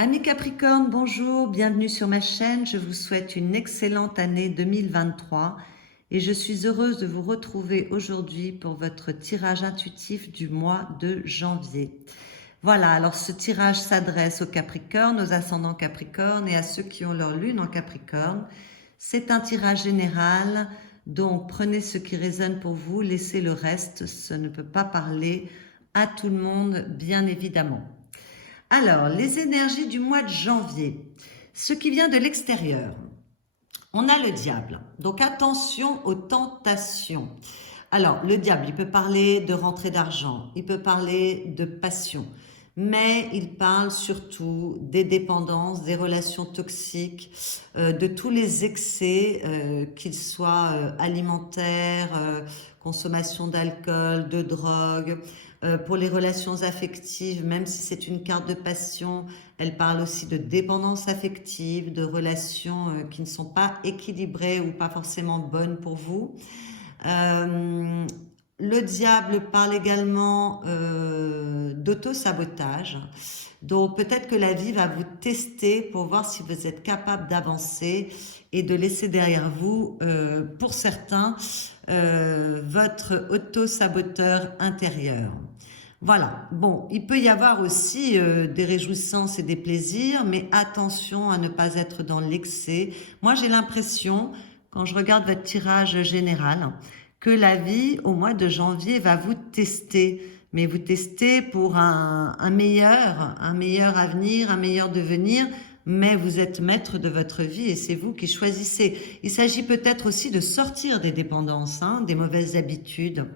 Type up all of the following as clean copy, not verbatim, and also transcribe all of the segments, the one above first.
Amis Capricorne, bonjour, bienvenue sur ma chaîne. Je vous souhaite une excellente année 2023 et je suis heureuse de vous retrouver aujourd'hui pour votre tirage intuitif du mois de janvier. Voilà, alors ce tirage s'adresse aux Capricornes, aux ascendants Capricorne et à ceux qui ont leur lune en Capricorne. C'est un tirage général, donc prenez ce qui résonne pour vous, laissez le reste, ça ne peut pas parler à tout le monde, bien évidemment. Alors, les énergies du mois de janvier, ce qui vient de l'extérieur. On a le diable, donc attention aux tentations. Alors, le diable, il peut parler de rentrée d'argent, il peut parler de passion, mais il parle surtout des dépendances, des relations toxiques, de tous les excès, qu'ils soient alimentaires, consommation d'alcool, de drogue. Pour les relations affectives, même si c'est une carte de passion, elle parle aussi de dépendance affective, de relations qui ne sont pas équilibrées ou pas forcément bonnes pour vous. Euh, le diable parle également d'auto-sabotage. Donc peut-être que la vie va vous tester pour voir si vous êtes capable d'avancer et de laisser derrière vous, pour certains, votre auto-saboteur intérieur. Voilà, bon, il peut y avoir aussi des réjouissances et des plaisirs, mais attention à ne pas être dans l'excès. Moi, j'ai l'impression, quand je regarde votre tirage général, que la vie, au mois de janvier, va vous tester. Mais vous tester pour un meilleur avenir, un meilleur devenir, mais vous êtes maître de votre vie et c'est vous qui choisissez. Il s'agit peut-être aussi de sortir des dépendances, hein, des mauvaises habitudes.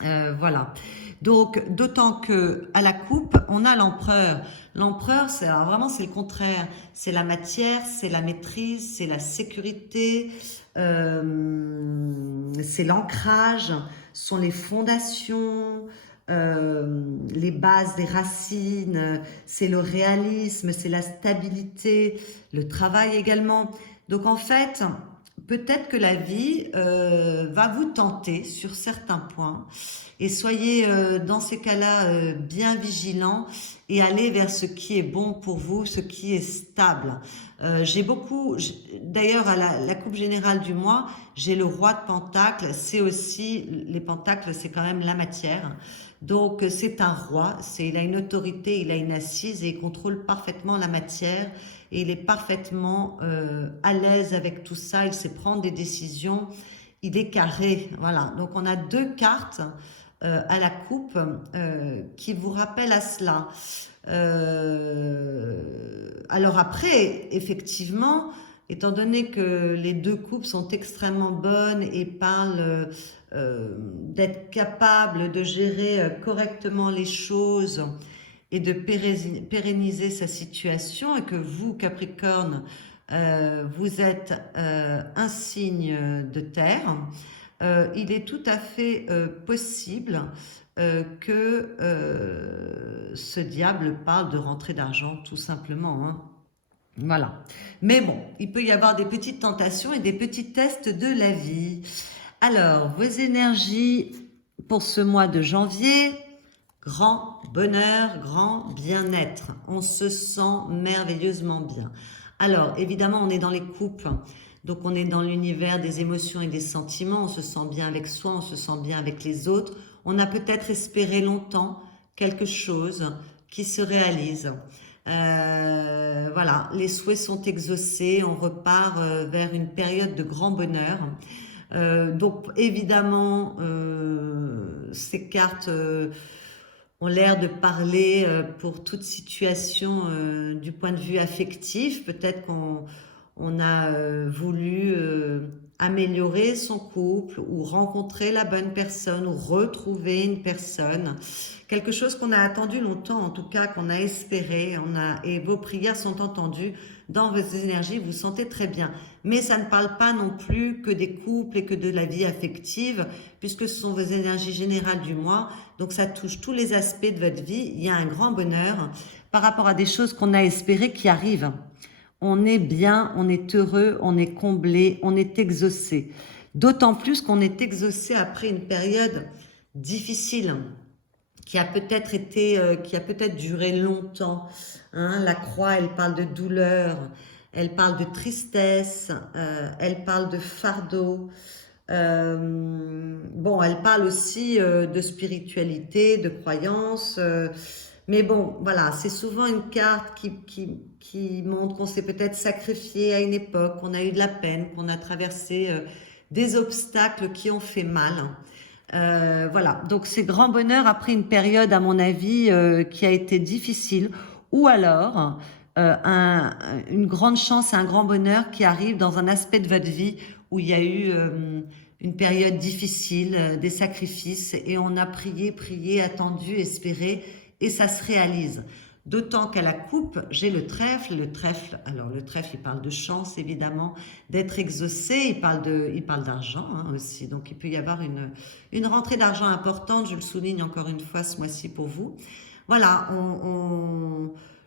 Voilà. Donc, d'autant que à la coupe, on a l'empereur. L'empereur, c'est alors vraiment c'est le contraire. C'est la matière, c'est la maîtrise, c'est la sécurité, c'est l'ancrage, sont les fondations, les bases des racines, c'est le réalisme, c'est la stabilité, le travail également. Donc en fait, peut-être que la vie va vous tenter sur certains points et soyez dans ces cas-là bien vigilants et allez vers ce qui est bon pour vous, ce qui est stable. D'ailleurs à la coupe générale du mois, j'ai le roi de Pentacles, c'est aussi, les Pentacles c'est quand même la matière. Donc c'est un roi, il a une autorité, il a une assise et il contrôle parfaitement la matière et il est parfaitement à l'aise avec tout ça, il sait prendre des décisions, il est carré, voilà. Donc on a deux cartes à la coupe qui vous rappellent à cela. Alors après, effectivement, étant donné que les deux coupes sont extrêmement bonnes et parlent d'être capable de gérer correctement les choses et de pérenniser sa situation et que vous, Capricorne, vous êtes un signe de terre, il est tout à fait possible que ce diable parle de rentrée d'argent, tout simplement, hein. Voilà. Mais bon, il peut y avoir des petites tentations et des petits tests de la vie. Alors, vos énergies pour ce mois de janvier, grand bonheur, grand bien-être. On se sent merveilleusement bien. Alors, évidemment, on est dans les coupes. Donc, on est dans l'univers des émotions et des sentiments. On se sent bien avec soi, on se sent bien avec les autres. On a peut-être espéré longtemps quelque chose qui se réalise. Voilà, les souhaits sont exaucés, on repart vers une période de grand bonheur. Donc évidemment, ces cartes ont l'air de parler pour toute situation du point de vue affectif. Peut-être qu'on a voulu améliorer son couple ou rencontrer la bonne personne ou retrouver une personne. Quelque chose qu'on a attendu longtemps, en tout cas qu'on a espéré, et vos prières sont entendues dans vos énergies, vous vous sentez très bien. Mais ça ne parle pas non plus que des couples et que de la vie affective, puisque ce sont vos énergies générales du mois, donc ça touche tous les aspects de votre vie. Il y a un grand bonheur par rapport à des choses qu'on a espérées qui arrivent. On est bien, on est heureux, on est comblé, on est exaucé. D'autant plus qu'on est exaucé après une période difficile. qui a peut-être été, qui a peut-être duré longtemps. Hein. La croix, elle parle de douleur, elle parle de tristesse, elle parle de fardeau. Bon, elle parle aussi de spiritualité, de croyance. Mais bon, voilà, c'est souvent une carte qui montre qu'on s'est peut-être sacrifié à une époque, qu'on a eu de la peine, qu'on a traversé des obstacles qui ont fait mal. Voilà, donc c'est grand bonheur après une période, à mon avis, qui a été difficile, ou alors une grande chance et un grand bonheur qui arrive dans un aspect de votre vie où il y a eu une période difficile, des sacrifices, et on a prié, prié, attendu, espéré, et ça se réalise. D'autant qu'à la coupe, j'ai le trèfle. Le trèfle, alors le trèfle, il parle de chance, évidemment, d'être exaucé, il parle d'argent hein, aussi. Donc il peut y avoir une rentrée d'argent importante, je le souligne encore une fois ce mois-ci pour vous. Voilà,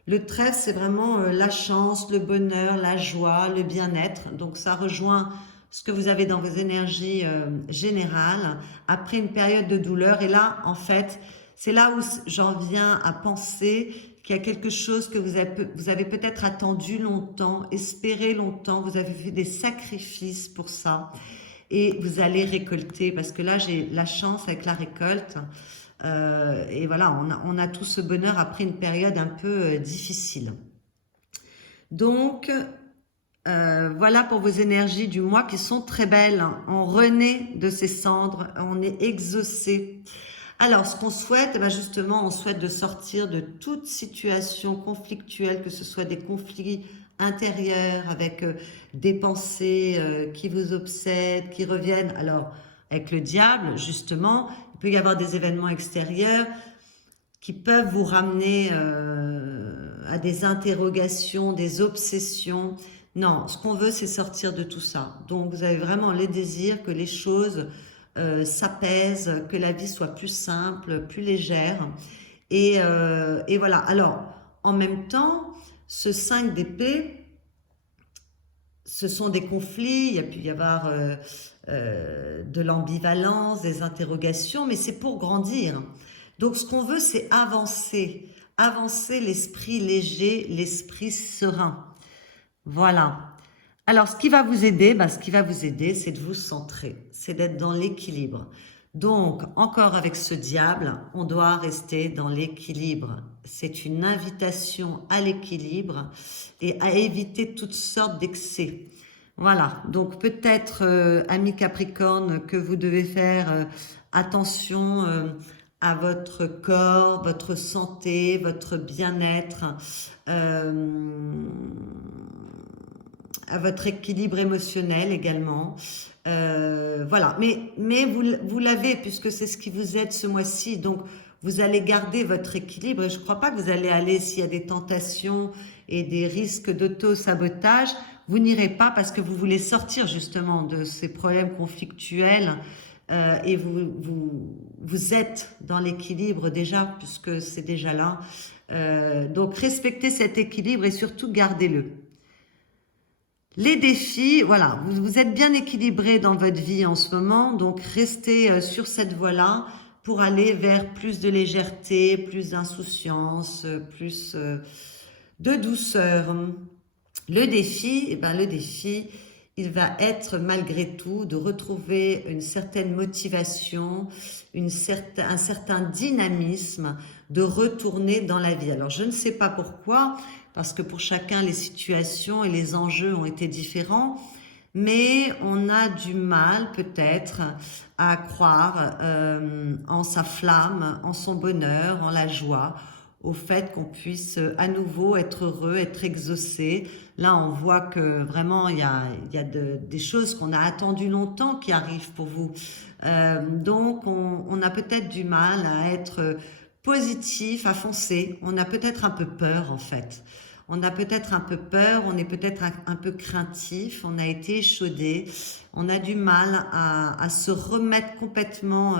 le trèfle, c'est vraiment la chance, le bonheur, la joie, le bien-être. Donc ça rejoint ce que vous avez dans vos énergies générales après une période de douleur. Et là, en fait, c'est là où j'en viens à penser qu'il y a quelque chose que vous avez peut-être attendu longtemps, espéré longtemps, vous avez fait des sacrifices pour ça et vous allez récolter parce que là j'ai la chance avec la récolte et voilà, on a tout ce bonheur après une période un peu difficile. Donc voilà pour vos énergies du mois qui sont très belles. On renaît de ses cendres, on est exaucé. Alors, ce qu'on souhaite, eh bien justement, on souhaite de sortir de toute situation conflictuelle, que ce soit des conflits intérieurs avec des pensées qui vous obsèdent, qui reviennent. Alors, avec le diable, justement, il peut y avoir des événements extérieurs qui peuvent vous ramener à des interrogations, des obsessions. Non, ce qu'on veut, c'est sortir de tout ça. Donc, vous avez vraiment le désir que les choses s'apaisent, que la vie soit plus simple, plus légère. Et voilà. Alors, en même temps, ce 5 d'épée, ce sont des conflits, il peut y avoir de l'ambivalence, des interrogations, mais c'est pour grandir. Donc, ce qu'on veut, c'est avancer. Avancer l'esprit léger, l'esprit serein. Voilà. Alors, ce qui va vous aider, c'est de vous centrer, c'est d'être dans l'équilibre. Donc, encore avec ce diable, on doit rester dans l'équilibre. C'est une invitation à l'équilibre et à éviter toutes sortes d'excès. Voilà, donc peut-être, ami Capricorne, que vous devez faire attention à votre corps, votre santé, votre bien-être, à votre équilibre émotionnel également. Voilà, mais vous l'avez puisque c'est ce qui vous aide ce mois-ci. Donc, vous allez garder votre équilibre et je ne crois pas que vous allez aller, s'il y a des tentations et des risques d'auto-sabotage, vous n'irez pas parce que vous voulez sortir justement de ces problèmes conflictuels et vous êtes dans l'équilibre déjà puisque c'est déjà là. Donc, respectez cet équilibre et surtout gardez-le. Les défis, voilà, vous êtes bien équilibré dans votre vie en ce moment, donc restez sur cette voie-là pour aller vers plus de légèreté, plus d'insouciance, plus de douceur. Le défi, il va être malgré tout de retrouver une certaine motivation, un certain dynamisme, de retourner dans la vie. Alors je ne sais pas pourquoi, parce que pour chacun les situations et les enjeux ont été différents, mais on a du mal peut-être à croire en sa flamme, en son bonheur, en la joie, au fait qu'on puisse à nouveau être heureux, être exaucé. Là, on voit que vraiment, il y a des choses qu'on a attendues longtemps qui arrivent pour vous. Donc, on a peut-être du mal à être positif, à foncer. On a peut-être un peu peur, en fait. On a peut-être un peu peur, on est peut-être un peu craintif, on a été échaudé, on a du mal à se remettre complètement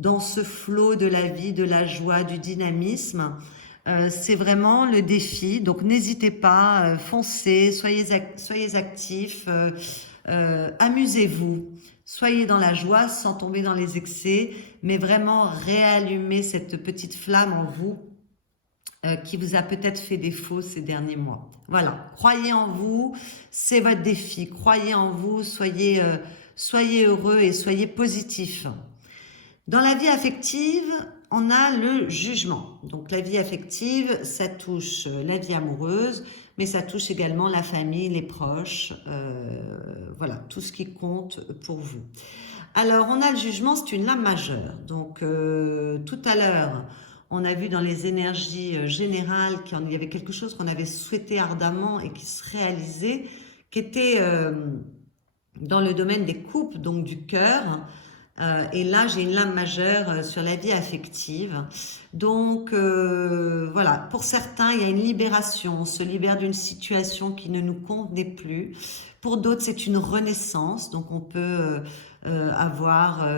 dans ce flot de la vie, de la joie, du dynamisme. C'est vraiment le défi, donc n'hésitez pas, foncez, soyez actifs, amusez-vous, soyez dans la joie sans tomber dans les excès, mais vraiment réallumer cette petite flamme en vous qui vous a peut-être fait défaut ces derniers mois. Voilà, croyez en vous, c'est votre défi, croyez en vous, soyez heureux et soyez positif. Dans la vie affective, on a le jugement. Donc la vie affective, ça touche la vie amoureuse, mais ça touche également la famille, les proches, voilà, tout ce qui compte pour vous. Alors, on a le jugement, c'est une lame majeure. Donc, tout à l'heure, on a vu dans les énergies générales qu'il y avait quelque chose qu'on avait souhaité ardemment et qui se réalisait, qui était dans le domaine des couples, donc du cœur. Et là, j'ai une lame majeure sur la vie affective. Donc, voilà, pour certains, il y a une libération. On se libère d'une situation qui ne nous convenait plus. Pour d'autres, c'est une renaissance. Donc, on peut avoir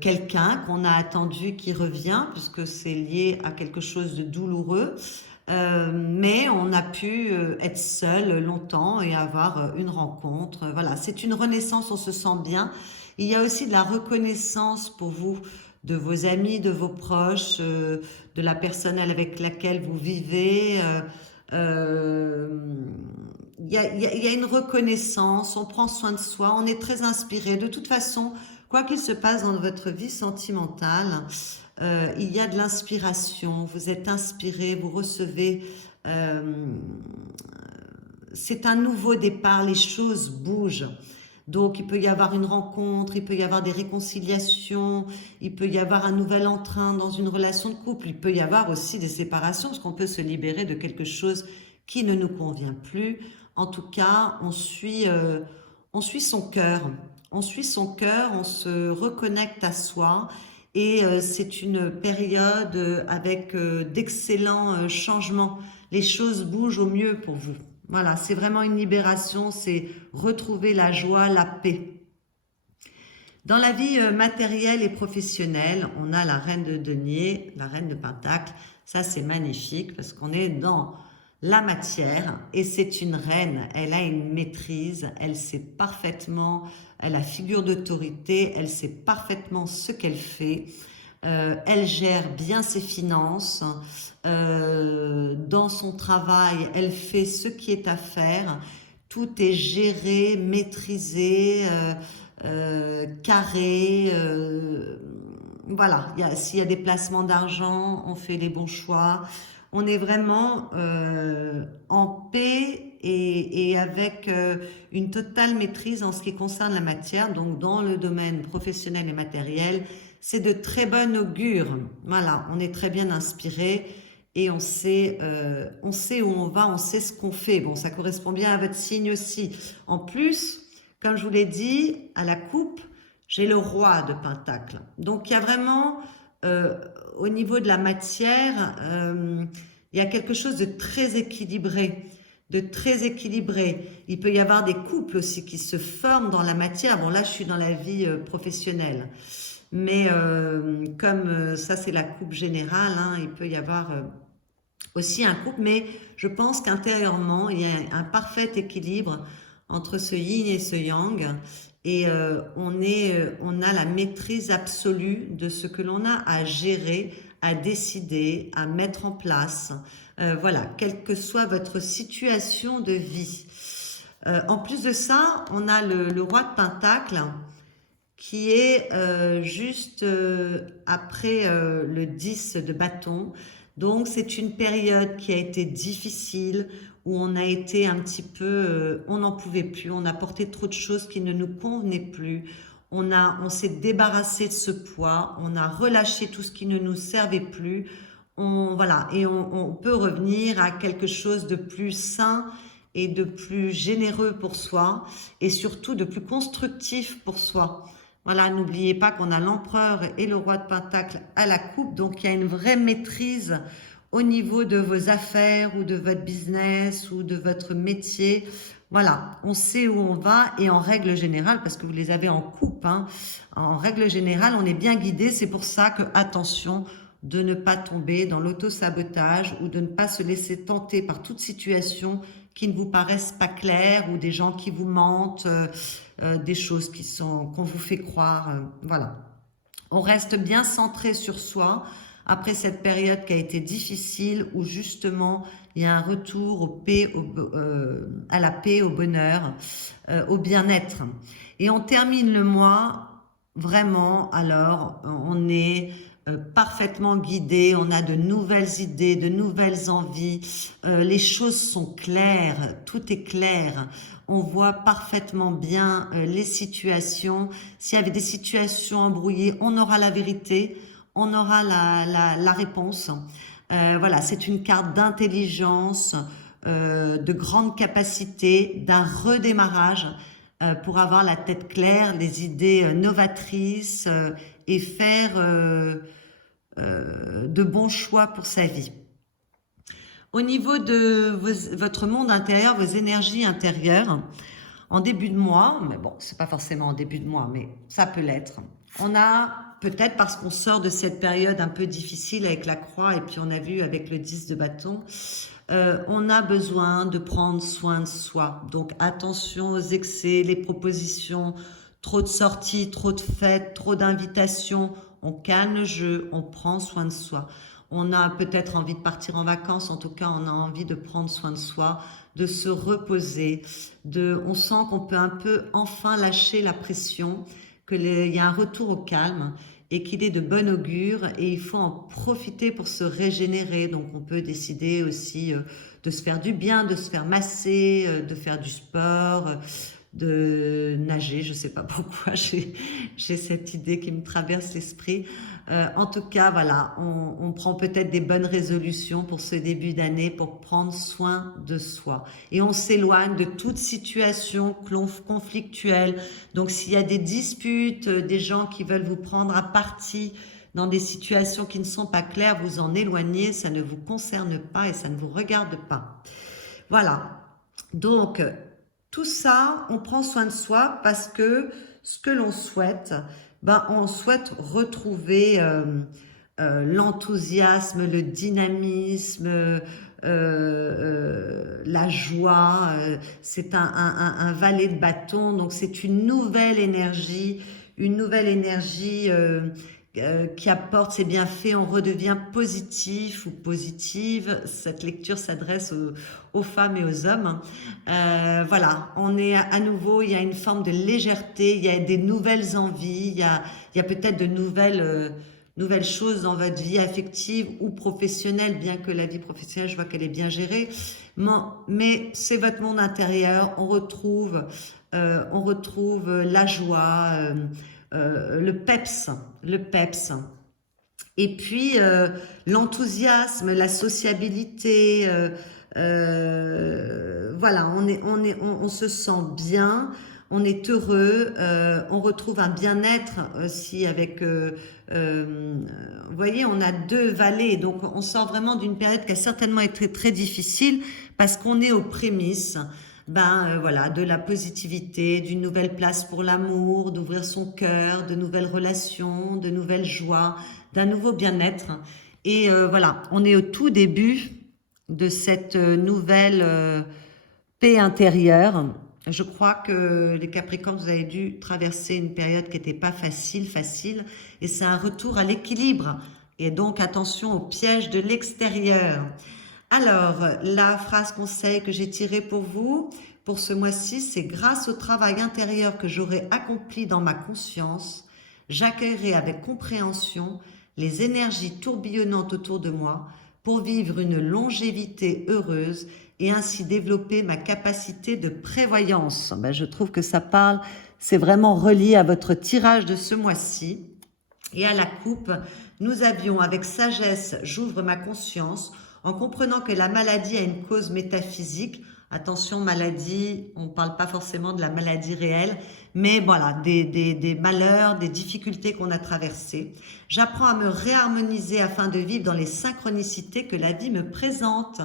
quelqu'un qu'on a attendu qui revient, puisque c'est lié à quelque chose de douloureux. Mais on a pu être seul longtemps et avoir une rencontre. Voilà, c'est une renaissance, on se sent bien. Il y a aussi de la reconnaissance pour vous, de vos amis, de vos proches, de la personne avec laquelle vous vivez. Il y a une reconnaissance, on prend soin de soi, on est très inspiré. De toute façon, quoi qu'il se passe dans votre vie sentimentale, il y a de l'inspiration, vous êtes inspiré, vous recevez, c'est un nouveau départ, les choses bougent. Donc, il peut y avoir une rencontre, il peut y avoir des réconciliations, il peut y avoir un nouvel entrain dans une relation de couple, il peut y avoir aussi des séparations, parce qu'on peut se libérer de quelque chose qui ne nous convient plus. En tout cas, on suit son cœur. On suit son cœur, on se reconnecte à soi. Et c'est une période avec d'excellents changements. Les choses bougent au mieux pour vous. Voilà, c'est vraiment une libération, c'est retrouver la joie, la paix. Dans la vie matérielle et professionnelle, on a la reine de denier, la reine de pentacle. Ça, c'est magnifique parce qu'on est dans la matière et c'est une reine. Elle a une maîtrise, elle sait parfaitement, elle a figure d'autorité, elle sait parfaitement ce qu'elle fait. Elle gère bien ses finances. Dans son travail, elle fait ce qui est à faire. Tout est géré, maîtrisé, carré. Voilà, s'il y a des placements d'argent, on fait les bons choix. On est vraiment en paix et avec une totale maîtrise en ce qui concerne la matière. Donc, dans le domaine professionnel et matériel, c'est de très bon augure. Voilà, on est très bien inspiré et on sait où on va, on sait ce qu'on fait. Bon, ça correspond bien à votre signe aussi. En plus, comme je vous l'ai dit, à la coupe, j'ai le roi de Pentacle. Donc, il y a vraiment, au niveau de la matière, il y a quelque chose de très équilibré. Il peut y avoir des couples aussi qui se forment dans la matière. Bon, là, je suis dans la vie professionnelle. Mais comme ça, c'est la coupe générale, hein, il peut y avoir aussi un couple. Mais je pense qu'intérieurement, il y a un parfait équilibre entre ce yin et ce yang. Et on a la maîtrise absolue de ce que l'on a à gérer, à décider, à mettre en place. Voilà, quelle que soit votre situation de vie. En plus de ça, on a le roi de Pentacle qui est juste après le 10 de bâton. Donc, c'est une période qui a été difficile, où on a été un petit peu, on n'en pouvait plus, on a porté trop de choses qui ne nous convenaient plus, on s'est débarrassé de ce poids, on a relâché tout ce qui ne nous servait plus, voilà, et on peut revenir à quelque chose de plus sain et de plus généreux pour soi, et surtout de plus constructif pour soi. Voilà, n'oubliez pas qu'on a l'empereur et le roi de Pentacle à la coupe, donc il y a une vraie maîtrise au niveau de vos affaires ou de votre business ou de votre métier. Voilà, on sait où on va et en règle générale, parce que vous les avez en coupe, hein, en règle générale, on est bien guidé. C'est pour ça que, attention, de ne pas tomber dans l'auto-sabotage ou de ne pas se laisser tenter par toute situation qui ne vous paraissent pas claires ou des gens qui vous mentent, des choses qu'on vous fait croire, voilà. On reste bien centré sur soi après cette période qui a été difficile où justement il y a un retour à la paix, au bonheur, au bien-être. Et on termine le mois vraiment, alors on est parfaitement guidé, on a de nouvelles idées, de nouvelles envies, les choses sont claires, tout est clair. On voit parfaitement bien les situations. S'il y avait des situations embrouillées, on aura la vérité, on aura la réponse. Voilà, c'est une carte d'intelligence, de grande capacité, d'un redémarrage pour avoir la tête claire, les idées novatrices et faire de bons choix pour sa vie. Au niveau de votre monde intérieur, vos énergies intérieures, en début de mois, mais bon, c'est pas forcément en début de mois, mais ça peut l'être. On a, peut-être parce qu'on sort de cette période un peu difficile avec la croix, et puis on a vu avec le 10 de bâton, on a besoin de prendre soin de soi. Donc attention aux excès, les propositions, trop de sorties, trop de fêtes, trop d'invitations. On calme le jeu, on prend soin de soi. On a peut-être envie de partir en vacances, en tout cas on a envie de prendre soin de soi, de se reposer, on sent qu'on peut un peu enfin lâcher la pression, qu'il y a un retour au calme et qu'il est de bon augure et il faut en profiter pour se régénérer. Donc on peut décider aussi de se faire du bien, de se faire masser, de faire du sport, de nager, je sais pas pourquoi j'ai cette idée qui me traverse l'esprit. En tout cas, voilà, on prend peut-être des bonnes résolutions pour ce début d'année pour prendre soin de soi. Et on s'éloigne de toute situation conflictuelle. Donc s'il y a des disputes, des gens qui veulent vous prendre à partie dans des situations qui ne sont pas claires, vous en éloignez, ça ne vous concerne pas et ça ne vous regarde pas. Voilà, donc tout ça, on prend soin de soi parce que ce que l'on souhaite, on souhaite retrouver l'enthousiasme, le dynamisme, la joie. C'est un valet de bâton, donc c'est une nouvelle énergie qui apporte ses bienfaits, on redevient positif ou positive. Cette lecture s'adresse aux femmes et aux hommes. Voilà, on est à nouveau, il y a une forme de légèreté, il y a des nouvelles envies, il y a peut-être de nouvelles choses dans votre vie affective ou professionnelle, bien que la vie professionnelle, je vois qu'elle est bien gérée. Mais c'est votre monde intérieur, on retrouve la joie, le peps. Et puis l'enthousiasme, la sociabilité, voilà, on se sent bien, on est heureux, on retrouve un bien-être aussi avec, vous voyez, on a deux vallées, donc on sort vraiment d'une période qui a certainement été très difficile parce qu'on est aux prémices. Voilà, de la positivité, d'une nouvelle place pour l'amour, d'ouvrir son cœur, de nouvelles relations, de nouvelles joies, d'un nouveau bien-être. Et voilà, on est au tout début de cette nouvelle paix intérieure. Je crois que les Capricornes, vous avez dû traverser une période qui n'était pas facile, et c'est un retour à l'équilibre. Et donc attention aux pièges de l'extérieur. Alors, la phrase conseil que j'ai tirée pour vous, pour ce mois-ci, c'est « Grâce au travail intérieur que j'aurai accompli dans ma conscience, j'accueillerai avec compréhension les énergies tourbillonnantes autour de moi pour vivre une longévité heureuse et ainsi développer ma capacité de prévoyance. » Je trouve que ça parle, c'est vraiment relié à votre tirage de ce mois-ci. Et à la coupe, nous avions avec sagesse « J'ouvre ma conscience » en comprenant que la maladie a une cause métaphysique. Attention, maladie, on ne parle pas forcément de la maladie réelle, mais voilà, des malheurs, des difficultés qu'on a traversées. J'apprends à me réharmoniser afin de vivre dans les synchronicités que la vie me présente.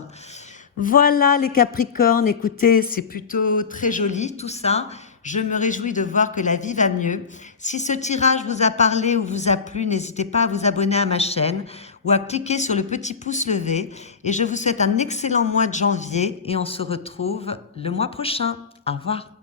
Voilà les Capricornes, écoutez, c'est plutôt très joli tout ça. Je me réjouis de voir que la vie va mieux. Si ce tirage vous a parlé ou vous a plu, n'hésitez pas à vous abonner à ma chaîne ou à cliquer sur le petit pouce levé. Et je vous souhaite un excellent mois de janvier et on se retrouve le mois prochain. Au revoir.